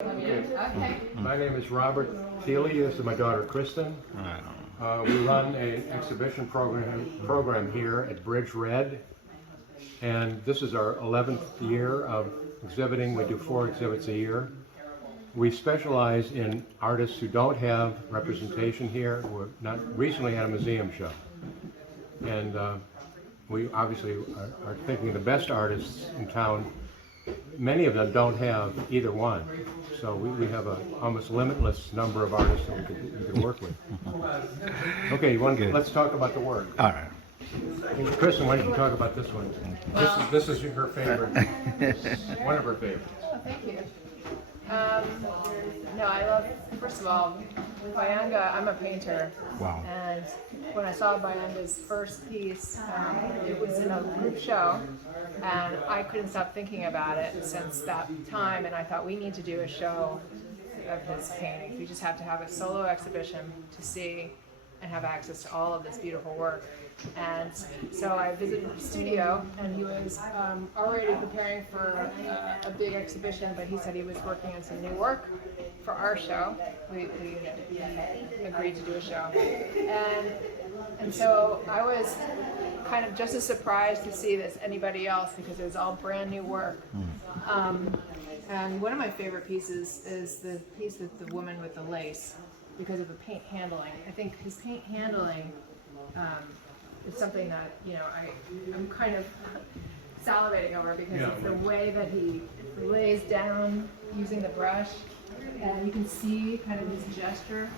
Okay. My name is Robert Thiele. This is my daughter Kristen. We run an exhibition program here at Bridge Red, and this is our 11th year of exhibiting. We do 4 exhibits a year. We specialize in artists who don't have representation here. We're not recently had a museum show, and we obviously are thinking the best artists in town. Many of them don't have either one, so we have an almost limitless number of artists that we can work with. Okay, let's talk about the work. All right. Kristen, why don't you talk about this one? This is her favorite, one of her favorites. Oh, thank you. No, I love, first of all, Bayanga. I'm a painter. Wow. And when I saw Bayanga's first piece, it was in a group show, and I couldn't stop thinking about it since that time, and I thought we need to do a show of his paintings. We just have to have a solo exhibition to see and have access to all of this beautiful work. And so I visited the studio, and he was already preparing for a big exhibition, but he said he was working on some new work for our show. We agreed to do a show. And so I was kind of just as surprised to see this as anybody else, because it was all brand new work. And one of my favorite pieces is the piece with the woman with the lace, because of the paint handling. I think his paint handling is something that, I'm kind of salivating over, because it's the way that he lays down using the brush, and you can see kind of his gesture.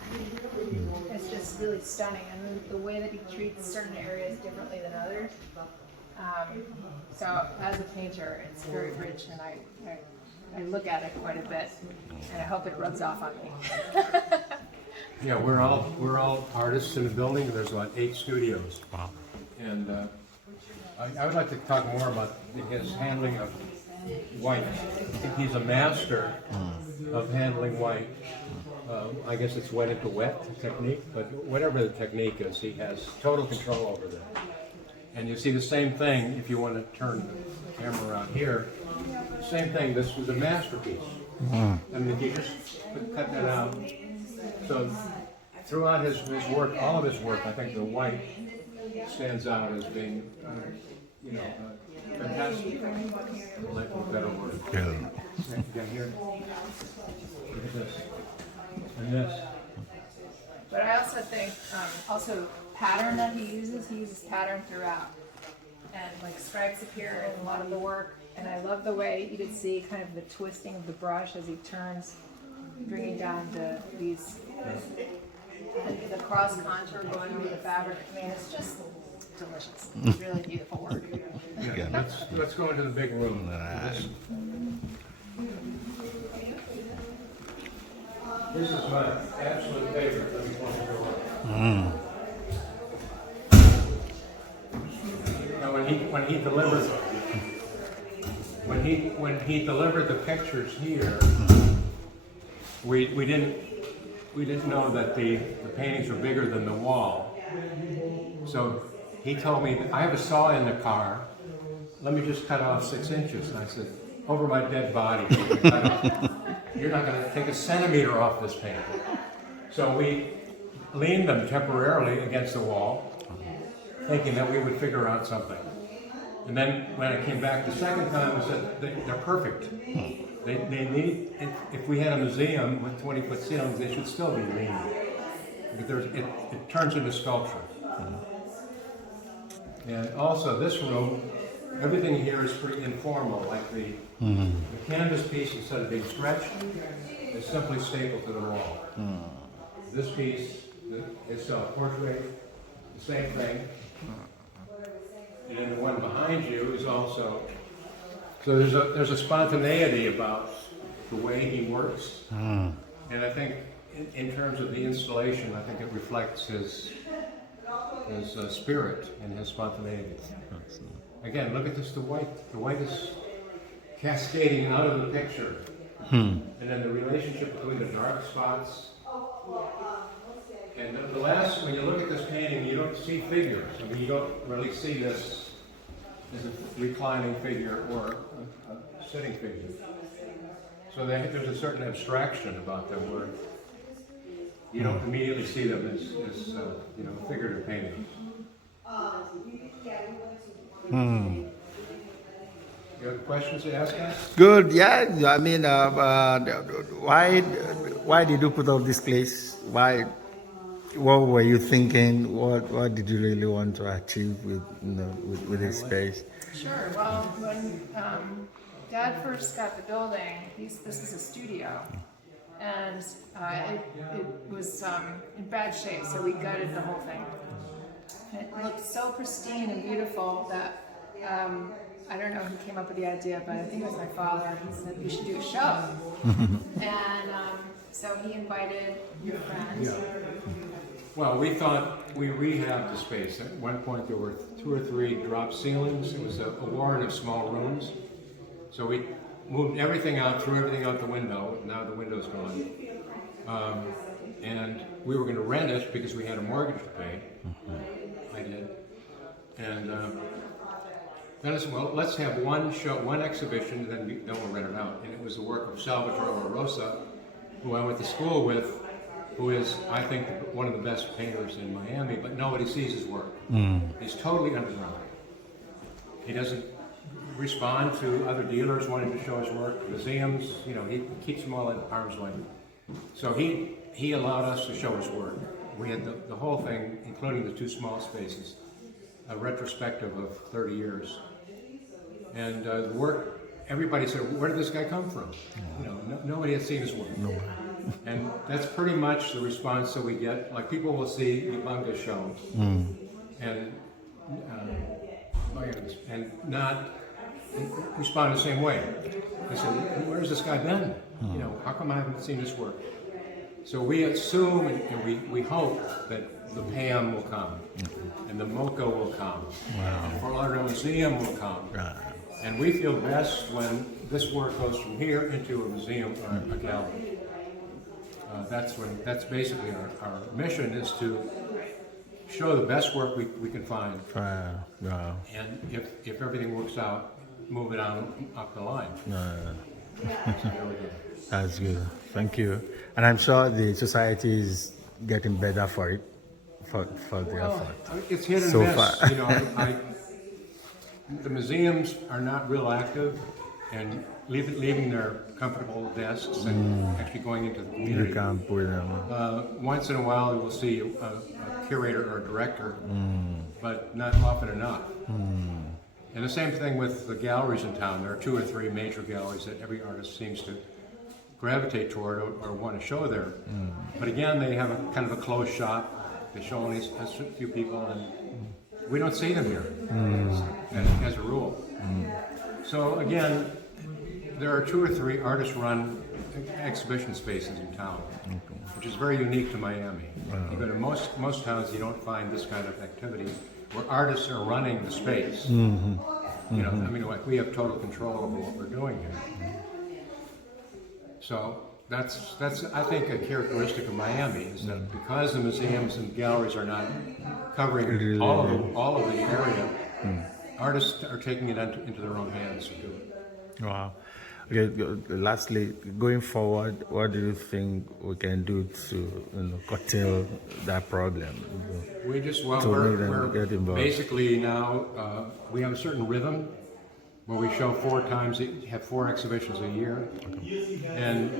It's just really stunning, and the way that he treats certain areas differently than others. So as a painter, it's very rich, and I look at it quite a bit, and I hope it rubs off on me. Yeah, we're all artists in the building. There's about 8 studios. Wow. And I would like to talk more about his handling of white. I think he's a master of handling white. I guess it's wet into wet technique, but whatever the technique is, he has total control over that. And you see the same thing if you want to turn the camera around here. Same thing. This was a masterpiece. I mean, if you just cut that out. So throughout his work, all of his work, I think the white stands out as being, fantastic. Lack of a better word. Yeah. Again, here. Look at this. And this. But I also think, pattern that he uses pattern throughout. And like stripes appear in a lot of the work. And I love the way you can see kind of the twisting of the brush as he turns, bringing down these, the cross contour going over the fabric. I mean, it's just delicious. It's really beautiful work. Yeah, let's go into the big room. This is my absolute favorite. Let me point it over. Now, when he delivered the pictures here, we didn't know that the paintings were bigger than the wall. So he told me, I have a saw in the car. Let me just cut off 6 inches. And I said, over my dead body. You're not going to take a centimeter off this painting. So we leaned them temporarily against the wall, thinking that we would figure out something. And then when I came back the second time, I said, they're perfect. They need, if we had a museum with 20-foot ceilings, they should still be lean. Because it turns into sculpture. And also this room, everything here is pretty informal, like the canvas piece, instead of being stretched, is simply stapled to the wall. This piece is a portrait, the same thing. And then the one behind you is also, so there's a spontaneity about the way he works. And I think in terms of the installation, I think it reflects his spirit and his spontaneity. Again, look at this, the white. The white is cascading out of the picture. And then the relationship between the dark spots. And the last, when you look at this painting, you don't see figures. I mean, you don't really see this as a reclining figure or a sitting figure. So So there's a certain abstraction about them where you don't immediately see them as figurative paintings. You have questions to ask us? Good. Yeah. I mean, why did you put up this place? Why? What were you thinking? What did you really want to achieve with this space? Sure. Well, when Dad first got the building, this is a studio, and it was in bad shape, so we gutted the whole thing. And it looked so pristine and beautiful that I don't know who came up with the idea, but I think it was my father. He said we should do a show, and so he invited your friends. Yeah. Well, we thought we rehabbed the space. At one point, there were 2 or 3 drop ceilings. It was a warren of small rooms. So we moved everything out, threw everything out the window. Now the window's gone. And we were going to rent it because we had a mortgage to pay. I did. And then I said, well, let's have one show, one exhibition, then we'll rent it out. And it was the work of Salvatore La Rosa, who I went to school with, who is, I think, one of the best painters in Miami, but nobody sees his work. He's totally underground. He doesn't respond to other dealers wanting to show his work, museums, he keeps them all at arm's length. So he allowed us to show his work. We had the whole thing, including the 2 small spaces, a retrospective of 30 years. And the work, everybody said, where did this guy come from? Nobody had seen his work. No. And that's pretty much the response that we get. Like, people will see Ubunga shows and not respond the same way. They say, where's this guy been? How come I haven't seen his work? So we assume and we hope that the PAM will come, and the MoCA will come, and the Fort Lauderdale Museum will come. And we feel best when this work goes from here into a museum or a gallery. That's basically our mission, is to show the best work we can find. And if everything works out, move it on up the line. That's good. Thank you. And I'm sure the society is getting better for it, for the effort. It's hit and So miss. far. The museums are not real active, and leaving their comfortable desks and actually going into the community. You can't put them. Once in a while, you will see a curator or a director, but not often enough. And the same thing with the galleries in town. There are 2 or 3 major galleries that every artist seems to gravitate toward or want to show there. But again, they have a kind of a closed shop. They show only a few people, and we don't see them here as a rule. So again, there are 2 or 3 artist-run exhibition spaces in town, which is very unique to Miami. You go to most towns, you don't find this kind of activity where artists are running the space. Like, we have total control over what we're doing here. So that's I think a characteristic of Miami, is that because the museums and galleries are not covering all of the area, artists are taking it into their own hands to do it. Wow. Okay. Lastly, going forward, what do you think we can do to curtail that problem? We just we're basically now we have a certain rhythm where we show 4 times, have 4 exhibitions a year, and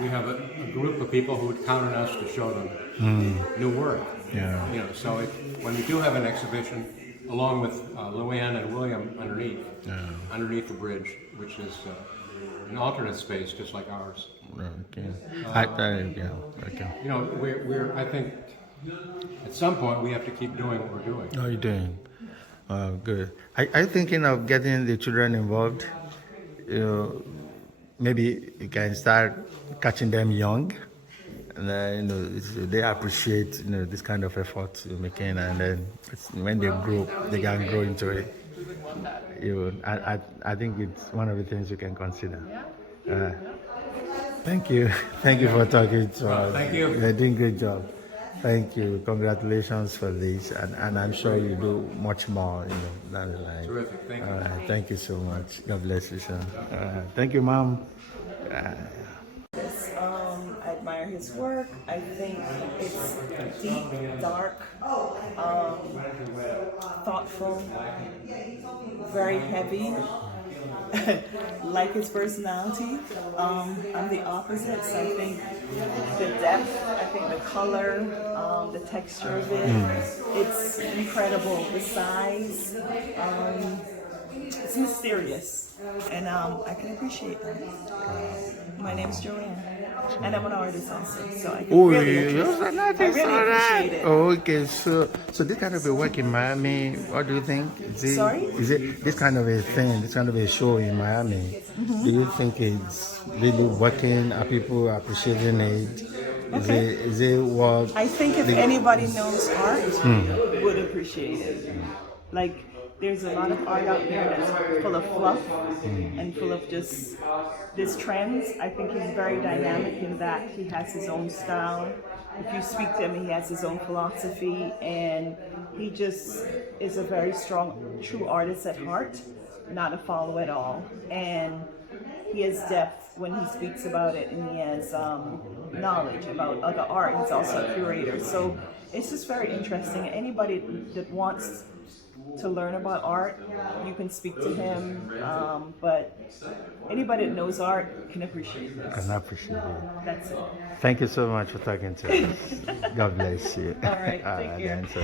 we have a group of people who would count on us to show them new work. So when we do have an exhibition, along with Luann and William underneath the bridge, which is an alternate space just like ours. Okay. I think at some point we have to keep doing what we're doing. How are you doing? Good. Are you thinking of getting the children involved? Maybe you can start catching them young, and they appreciate this kind of effort you're making, and then when they grow, they can grow into it. I think it's one of the things you can consider. Thank you for talking to us. Thank you. You're doing a great job. Thank you. Congratulations for this, and I'm sure you do much more down the line. Terrific. Thank you. Thank you so much. God bless you, sir. Thank you, Mom. admire his work. I think it's deep, dark, thoughtful, very heavy. Like his personality. I'm the opposite, so I think the depth, I think the color, the texture of it, it's incredible. The size, it's mysterious, and I can appreciate that. My name's Joanne, and I'm an artist also, so I can really appreciate it. Oh, okay. So this kind of a work in Miami, what do you think? Sorry? Is it this kind of a thing, this kind of a show in Miami? Do you think it's really working? Are people appreciating it? Is it what? I think if anybody knows art, would appreciate it. Like, there's a lot of art out there that's full of fluff and full of just these trends. I think he's very dynamic in that he has his own style. If you speak to him, he has his own philosophy, and he just is a very strong, true artist at heart, not a follow at all. And he has depth when he speaks about it, and he has knowledge about other art. He's also a curator. So it's just very interesting. Anybody that wants to learn about art, you can speak to him, but anybody that knows art can appreciate it. Can appreciate it. That's it. Thank you so much for talking to us. God bless you. All right, take care. Then, so,